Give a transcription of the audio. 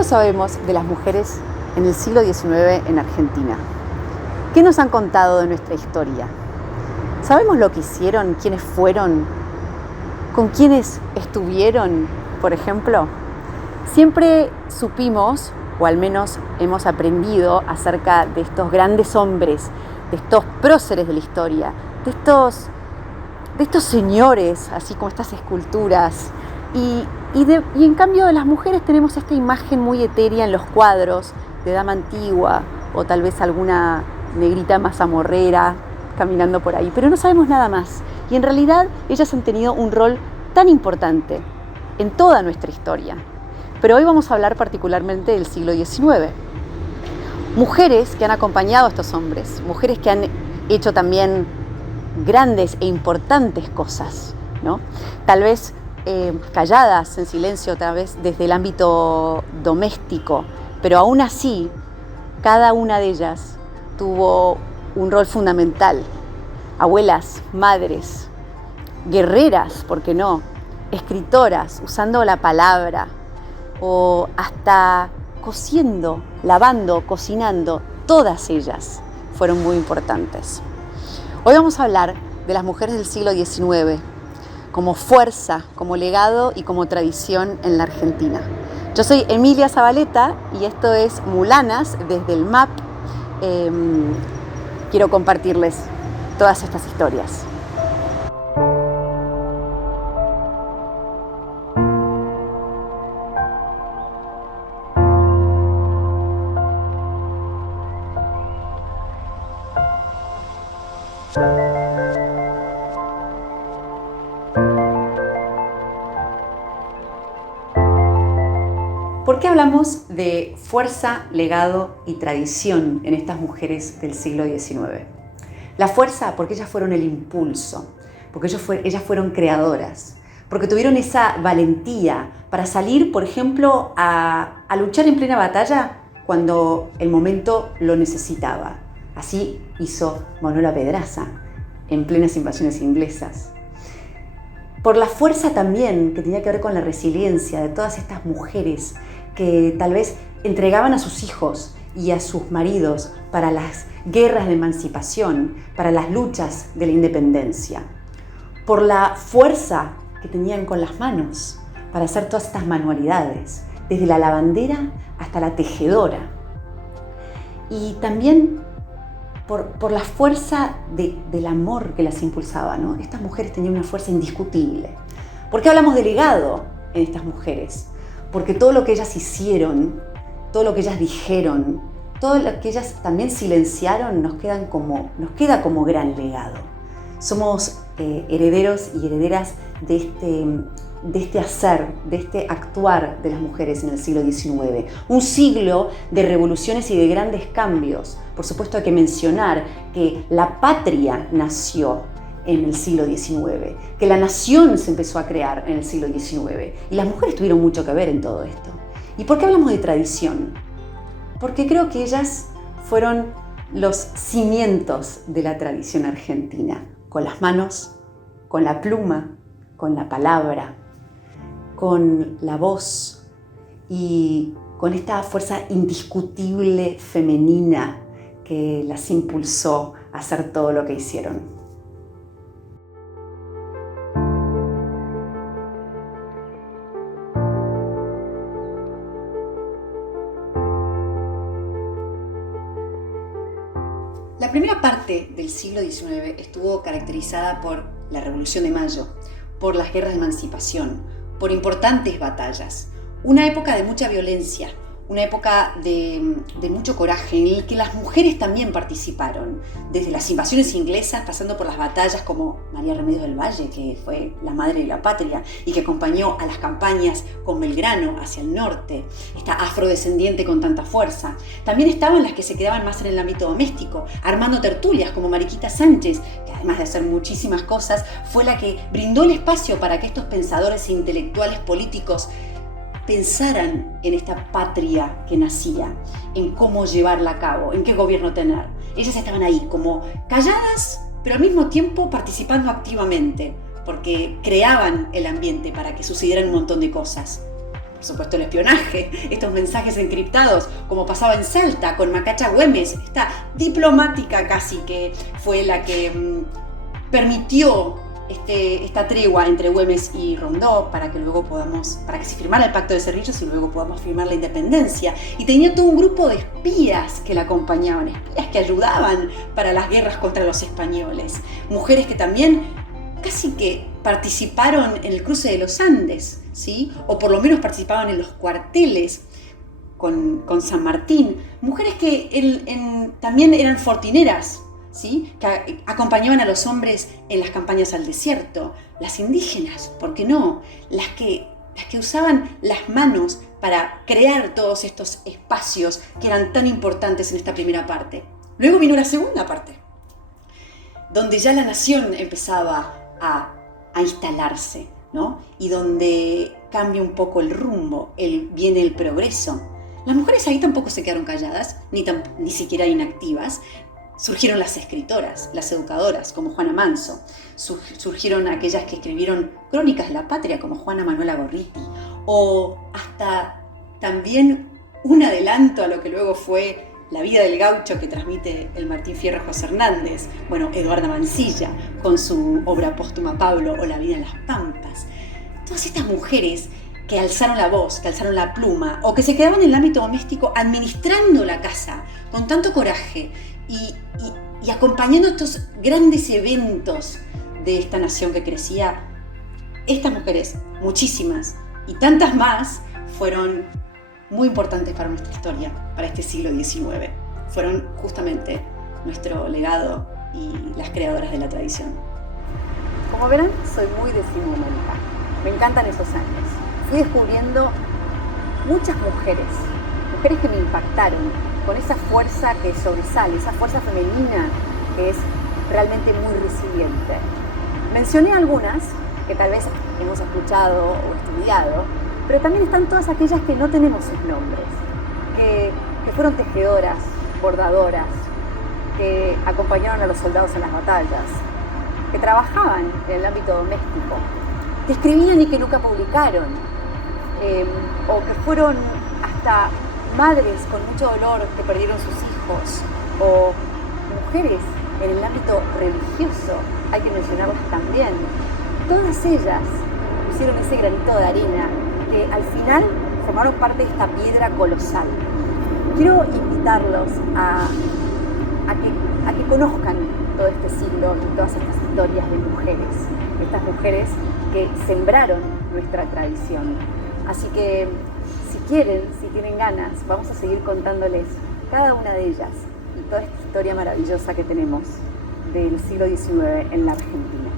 ¿Cuánto sabemos de las mujeres en el siglo XIX en Argentina? ¿Qué nos han contado de nuestra historia? ¿Sabemos lo que hicieron? ¿Quiénes fueron? ¿Con quiénes estuvieron, por ejemplo? Siempre supimos, o al menos hemos aprendido acerca de estos grandes hombres, de estos próceres de la historia, de estos señores, así como estas esculturas. Y en cambio de las mujeres tenemos esta imagen muy etérea en los cuadros de dama antigua o tal vez alguna negrita más amorrera caminando por ahí, pero no sabemos nada más. Y en realidad ellas han tenido un rol tan importante en toda nuestra historia. Pero hoy vamos a hablar particularmente del siglo XIX. Mujeres que han acompañado a estos hombres, mujeres que han hecho también grandes e importantes cosas, ¿no? Tal vez calladas, en silencio, tal vez desde el ámbito doméstico, pero aún así, cada una de ellas tuvo un rol fundamental. Abuelas, madres, guerreras, ¿por qué no? Escritoras, usando la palabra, o hasta cosiendo, lavando, cocinando, todas ellas fueron muy importantes. Hoy vamos a hablar de las mujeres del siglo XIX, como fuerza, como legado y como tradición en la Argentina. Yo soy Emilia Zabaleta y esto es Mulanas desde el MAP. Quiero compartirles todas estas historias. ¿Por qué hablamos de fuerza, legado y tradición en estas mujeres del siglo XIX? La fuerza porque ellas fueron el impulso, porque ellas fueron creadoras, porque tuvieron esa valentía para salir, por ejemplo, a luchar en plena batalla cuando el momento lo necesitaba. Así hizo Manuela Pedraza en plenas invasiones inglesas. Por la fuerza también que tenía que ver con la resiliencia de todas estas mujeres que tal vez entregaban a sus hijos y a sus maridos para las guerras de emancipación, para las luchas de la independencia. Por la fuerza que tenían con las manos para hacer todas estas manualidades, desde la lavandera hasta la tejedora. Y también por la fuerza del amor que las impulsaba, ¿no? Estas mujeres tenían una fuerza indiscutible. ¿Por qué hablamos de legado en estas mujeres? Porque todo lo que ellas hicieron, todo lo que ellas dijeron, todo lo que ellas también silenciaron nos queda como gran legado. Somos herederos y herederas de este hacer, de este actuar de las mujeres en el siglo XIX. Un siglo de revoluciones y de grandes cambios. Por supuesto hay que mencionar que la patria nació en el siglo XIX, que la nación se empezó a crear en el siglo XIX y las mujeres tuvieron mucho que ver en todo esto. ¿Y por qué hablamos de tradición? Porque creo que ellas fueron los cimientos de la tradición argentina, con las manos, con la pluma, con la palabra, con la voz y con esta fuerza indiscutible femenina que las impulsó a hacer todo lo que hicieron. La primera parte del siglo XIX estuvo caracterizada por la Revolución de Mayo, por las guerras de emancipación, por importantes batallas. Una época de mucha violencia, una época de mucho coraje en el que las mujeres también participaron, desde las invasiones inglesas, pasando por las batallas como María Remedios del Valle, que fue la madre de la patria y que acompañó a las campañas con Belgrano hacia el norte, esta afrodescendiente con tanta fuerza. También estaban las que se quedaban más en el ámbito doméstico, armando tertulias como Mariquita Sánchez, que además de hacer muchísimas cosas, fue la que brindó el espacio para que estos pensadores e intelectuales políticos pensaran en esta patria que nacía, en cómo llevarla a cabo, en qué gobierno tener. Ellas estaban ahí como calladas, pero al mismo tiempo participando activamente, porque creaban el ambiente para que sucedieran un montón de cosas. por supuesto el espionaje, estos mensajes encriptados, como pasaba en Salta con Macacha Güemes, esta diplomática casi que fue la que permitió esta tregua entre Güemes y Rondó para que se firmara el pacto de Cerrillos y luego podamos firmar la independencia. Y tenía todo un grupo de espías que la acompañaban, espías que ayudaban para las guerras contra los españoles, mujeres que también casi que participaron en el cruce de los Andes, ¿sí? O por lo menos participaban en los cuarteles con San Martín, mujeres que también eran fortineras, ¿sí? Que acompañaban a los hombres en las campañas al desierto, las indígenas, ¿por qué no? Las que usaban las manos para crear todos estos espacios que eran tan importantes en esta primera parte. Luego vino la segunda parte, donde ya la nación empezaba a instalarse, ¿no? Y donde cambia un poco el rumbo, viene el progreso. Las mujeres ahí tampoco se quedaron calladas, ni siquiera inactivas. Surgieron las escritoras, las educadoras, como Juana Manso. Surgieron aquellas que escribieron crónicas de la patria, como Juana Manuela Gorriti. O hasta también un adelanto a lo que luego fue La vida del gaucho que transmite el Martín Fierro José Hernández. Bueno, Eduarda Mansilla, con su obra póstuma Pablo o La vida en las pampas. Todas estas mujeres que alzaron la voz, que alzaron la pluma, o que se quedaban en el ámbito doméstico administrando la casa con tanto coraje y acompañando estos grandes eventos de esta nación que crecía. Estas mujeres, muchísimas y tantas más, fueron muy importantes para nuestra historia, para este siglo XIX. Fueron justamente nuestro legado y las creadoras de la tradición. Como verán, soy muy decimonónica. Me encantan esos años. Fui descubriendo muchas mujeres que me impactaron, con esa fuerza que sobresale, esa fuerza femenina que es realmente muy resiliente. Mencioné algunas que tal vez hemos escuchado o estudiado, pero también están todas aquellas que no tenemos sus nombres, que fueron tejedoras, bordadoras, que acompañaron a los soldados en las batallas, que trabajaban en el ámbito doméstico, que escribían y que nunca publicaron, o que fueron hasta madres con mucho dolor que perdieron sus hijos, o mujeres en el ámbito religioso, hay que mencionarlas también. Todas ellas pusieron ese granito de arena que al final formaron parte de esta piedra colosal. Quiero invitarlos a que conozcan todo este siglo y todas estas historias de mujeres, estas mujeres que sembraron nuestra tradición. Así que si tienen ganas, vamos a seguir contándoles cada una de ellas y toda esta historia maravillosa que tenemos del siglo XIX en la Argentina.